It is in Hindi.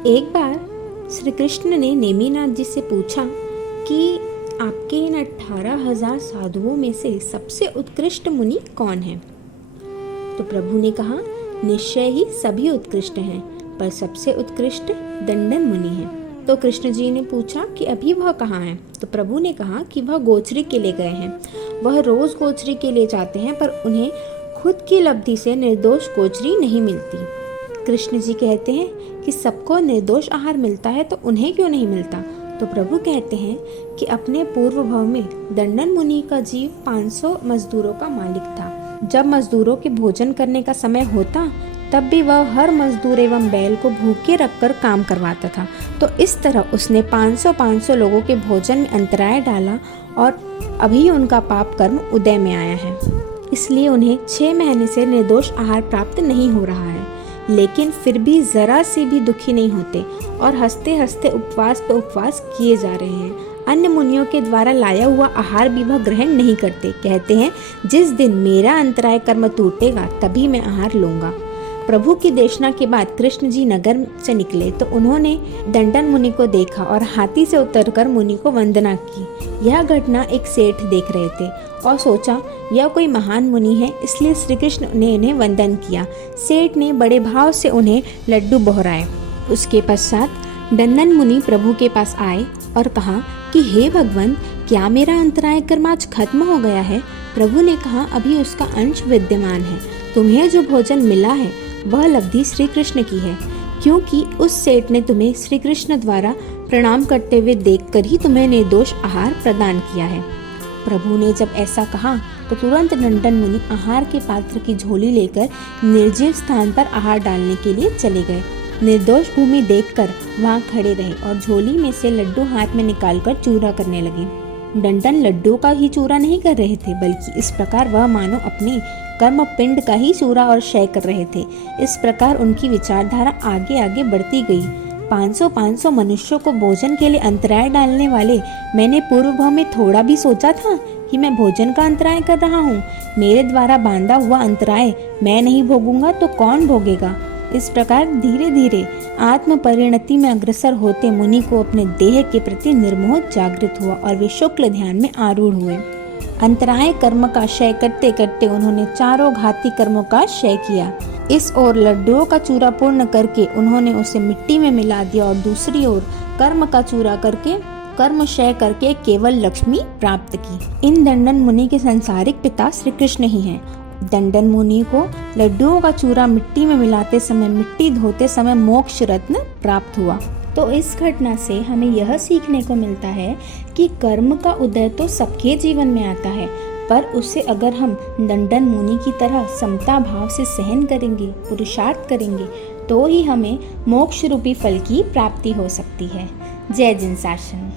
एक बार श्री कृष्ण ने नेमिनाथ जी से पूछा कि आपके इन 18,000 साधुओं में से सबसे उत्कृष्ट मुनि कौन है। तो प्रभु ने कहा, निश्चय ही सभी उत्कृष्ट हैं, पर सबसे उत्कृष्ट दंडन मुनि है। तो कृष्ण जी ने पूछा कि अभी वह कहाँ है। तो प्रभु ने कहा कि वह गोचरी के लिए गए हैं। वह रोज गोचरी के लिए जाते हैं, पर उन्हें खुद की लब्धि से निर्दोष गोचरी नहीं मिलती। कृष्ण जी कहते हैं कि सबको निर्दोष आहार मिलता है, तो उन्हें क्यों नहीं मिलता। तो प्रभु कहते हैं कि अपने पूर्व भाव में दंडन मुनि का जीव 500 मजदूरों का मालिक था। जब मजदूरों के भोजन करने का समय होता, तब भी वह हर मजदूर एवं बैल को भूखे रखकर काम करवाता था। तो इस तरह उसने 500 लोगों के भोजन में अंतराय डाला और अभी उनका पाप कर्म उदय में आया है। इसलिए उन्हें 6 महीने से निर्दोष आहार प्राप्त नहीं हो रहा है, लेकिन फिर भी जरा से भी दुखी नहीं होते और हंसते हंसते उपवास पे उपवास किए जा रहे हैं। अन्य मुनियों के द्वारा लाया हुआ आहार भी वह ग्रहण नहीं करते। कहते हैं, जिस दिन मेरा अंतराय कर्म टूटेगा तभी मैं आहार लूंगा। प्रभु की देशना के बाद कृष्ण जी नगर से निकले तो उन्होंने दंडन मुनि को देखा और हाथी से उतरकर मुनि को वंदना की। यह घटना एक सेठ देख रहे थे और सोचा यह कोई महान मुनि है, इसलिए श्री कृष्ण ने इन्हें वंदन किया। सेठ ने बड़े भाव से उन्हें लड्डू बहराए। उसके पश्चात दंडन मुनि प्रभु के पास आए और कहा कि हे भगवान, क्या मेरा अंतराय कर्म आज खत्म हो गया है। प्रभु ने कहा, अभी उसका अंश विद्यमान है। तुम्हें जो भोजन मिला है वह लब्धि श्री कृष्ण की है, क्योंकि उस सेठ ने तुम्हें श्री कृष्ण द्वारा प्रणाम करते हुए देखकर ही तुम्हें निर्दोष आहार प्रदान किया है। प्रभु ने जब ऐसा कहा तो तुरंत दंडन मुनि आहार के पात्र की झोली लेकर निर्जीव स्थान पर आहार डालने के लिए चले गए। निर्दोष भूमि देखकर वहां खड़े रहे और झोली में से लड्डू हाथ में निकालकर चूरा करने लगे। दंडन लड्डू का ही चूरा नहीं कर रहे थे, बल्कि इस प्रकार वह मानो अपने कर्म पिंड का ही चूरा और क्षय कर रहे थे। इस प्रकार उनकी विचारधारा आगे आगे बढ़ती गई। 500 मनुष्यों को भोजन के लिए अंतराय डालने वाले मैंने पूर्व भाव में थोड़ा भी सोचा था कि मैं भोजन का अंतराय कर रहा हूँ। मेरे द्वारा बांधा हुआ अंतराय मैं नहीं भोगूंगा तो कौन भोगेगा। इस प्रकार धीरे धीरे आत्म परिणति में अग्रसर होते मुनि को अपने देह के प्रति निर्मोह जागृत हुआ और वे शुक्ल ध्यान में आरूढ़ हुए। अंतराय कर्म का क्षय करते करते उन्होंने चारों घाती कर्मों का क्षय किया। इस ओर लड्डुओं का चूरा पूर्ण करके उन्होंने उसे मिट्टी में मिला दिया और दूसरी ओर कर्म का चूरा करके कर्म क्षय करके केवल लक्ष्मी प्राप्त की। इन दंडन मुनि के संसारिक पिता श्री कृष्ण ही हैं। दंडन मुनि को लड्डुओं का चूरा मिट्टी में मिलाते समय, मिट्टी धोते समय मोक्ष रत्न प्राप्त हुआ। तो इस घटना से हमें यह सीखने को मिलता है कि कर्म का उदय तो सबके जीवन में आता है, पर उसे अगर हम दंडन मुनि की तरह समता भाव से सहन करेंगे, पुरुषार्थ करेंगे, तो ही हमें मोक्ष रूपी फल की प्राप्ति हो सकती है। जय जिनसाशन।